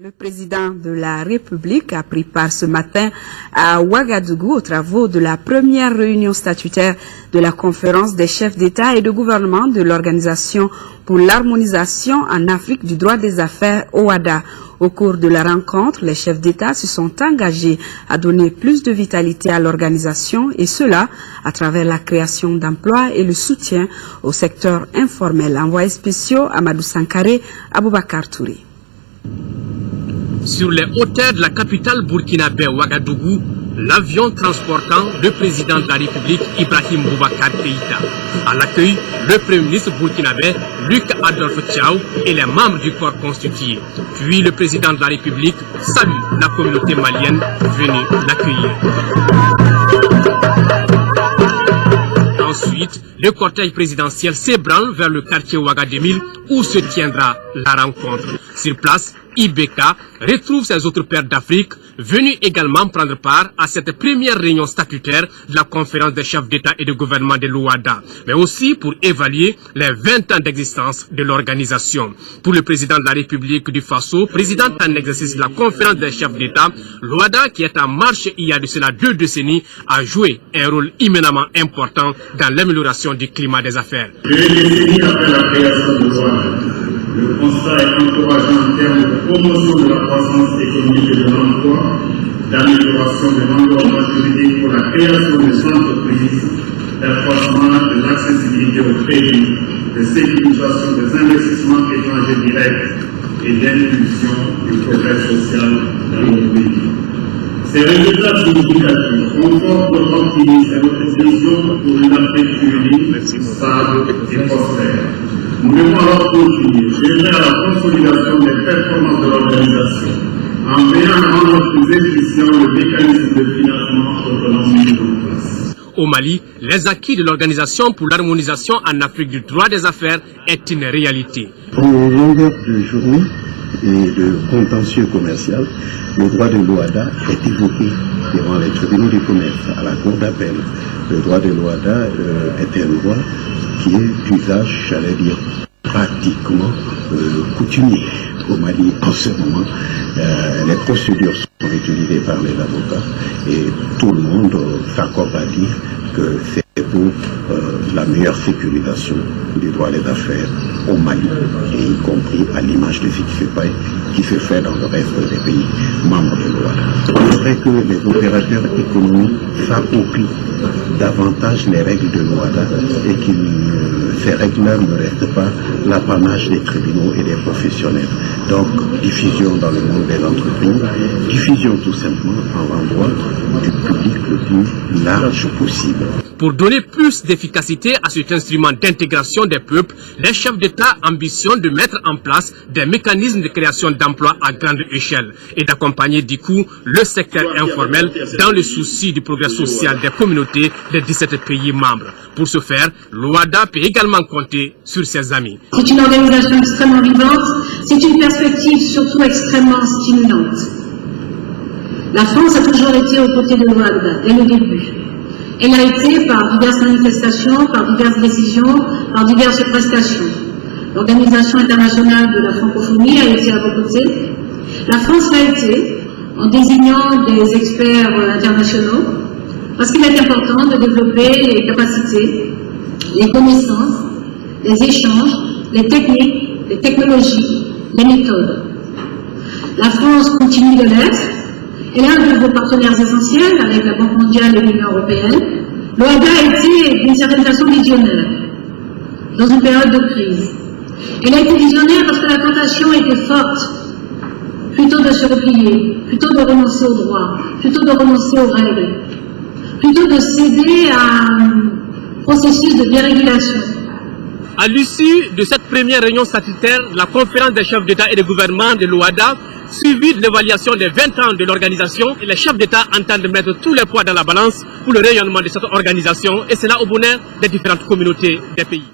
Le président de la République a pris part ce matin à Ouagadougou aux travaux de la première réunion statutaire de la conférence des chefs d'État et de gouvernement de l'Organisation pour l'harmonisation en Afrique du droit des affaires OHADA. Au cours de la rencontre, les chefs d'État se sont engagés à donner plus de vitalité à l'organisation et cela à travers la création d'emplois et le soutien au secteur informel. Envoyé spéciaux Amadou Sankaré, Aboubakar Touré. Sur les hauteurs de la capitale burkinabé Ouagadougou, l'avion transportant le président de la République Ibrahim Boubacar Keïta. À l'accueil, le Premier ministre burkinabé Luc Adolphe Thiaw et les membres du corps constitué. Puis le président de la République salue la communauté malienne venue l'accueillir. Ensuite, le cortège présidentiel s'ébranle vers le quartier Ouagadémil où se tiendra la rencontre. Sur place, Ibeka retrouve ses autres pairs d'Afrique venus également prendre part à cette première réunion statutaire de la conférence des chefs d'État et de gouvernement de l'OHADA, mais aussi pour évaluer les 20 ans d'existence de l'organisation. Pour le président de la République du Faso, président en exercice de la conférence des chefs d'État, l'OHADA, qui est en marche il y a de cela 2 décennies, a joué un rôle immédiatement important dans l'amélioration du climat des affaires. Le constat est encourageant en termes de promotion de la croissance économique et de l'emploi, d'amélioration de l'environnement juridique pour la création des entreprises, d'accroissement de l'accessibilité au crédit, de sécurisation des investissements étrangers directs et d'impulsion du progrès social dans notre pays. Ces résultats significatifs confortent notre optimisme et notre vision pour une Afrique unie, stable et prospère. Nous devons alors continuer, veiller à la consolidation des performances de l'organisation, en veillant à rendre plus efficient le mécanisme de financement autonome mis en place. Au Mali, les acquis de l'Organisation pour l'harmonisation en Afrique du droit des affaires est une réalité. Pour une longueur de journée et de contentieux commercial, le droit de l'OHADA est évoqué devant les tribunaux du commerce, à la cour d'appel. Le droit de l'OHADA est un droit qui est d'usage, j'allais dire, pratiquement coutumier au Mali en ce moment. Les procédures sont utilisées par les avocats et tout le monde s'accorde à dire que c'est pour la meilleure sécurisation du droit des affaires au Mali, et y compris à l'image de ce qui se fait dans le reste des pays membres de l'OHADA. Il faudrait que les opérateurs économiques s'approprient davantage les règles de l'OHADA et que ces règles-là ne restent pas l'apanage des tribunaux et des professionnels. Donc, diffusion dans le monde des entreprises, diffusion tout simplement en l'endroit du public le plus large possible. Pour donner plus d'efficacité à cet instrument d'intégration des peuples, les chefs d'État ambitionnent de mettre en place des mécanismes de création d'emplois à grande échelle et d'accompagner du coup le secteur informel dans le souci du progrès social des communautés des 17 pays membres. Pour ce faire, l'OHADA peut également compter sur ses amis. C'est une organisation extrêmement vivante, c'est une perspective surtout extrêmement stimulante. La France a toujours été aux côtés de l'OHADA dès le début. Elle a été par diverses manifestations, par diverses décisions, par diverses prestations. L'Organisation internationale de la francophonie a été à vos côtés. La France l'a été en désignant des experts internationaux, parce qu'il est important de développer les capacités, les connaissances, les échanges, les techniques, les technologies, les méthodes. La France continue de l'être. Elle est un de vos partenaires essentiels avec la Banque mondiale et l'Union européenne. L'OHADA a été d'une certaine façon visionnaire dans une période de crise. Elle a été visionnaire parce que la tentation était forte, plutôt de se replier, plutôt de renoncer aux droits, plutôt de renoncer aux règles, plutôt de céder à un processus de dérégulation. À l'issue de cette première réunion statutaire, la conférence des chefs d'État et de gouvernement de l'OHADA, suivi de l'évaluation des 20 ans de l'organisation, les chefs d'État entendent mettre tous les poids dans la balance pour le rayonnement de cette organisation et cela au bonheur des différentes communautés des pays.